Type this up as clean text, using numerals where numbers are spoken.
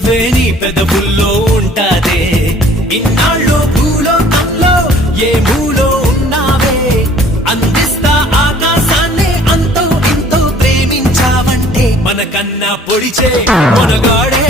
నవ్వే నీ పెదవుల్లో ఉంటాదే ఇన్నాళ్ళు భూలోకంలో ఏ మూలో ఉన్నావే అందిస్తా ఆకాశాన్ని అంతో ఇంతో ప్రేమించావంటే మనకన్నా పొడిచే మనగాడే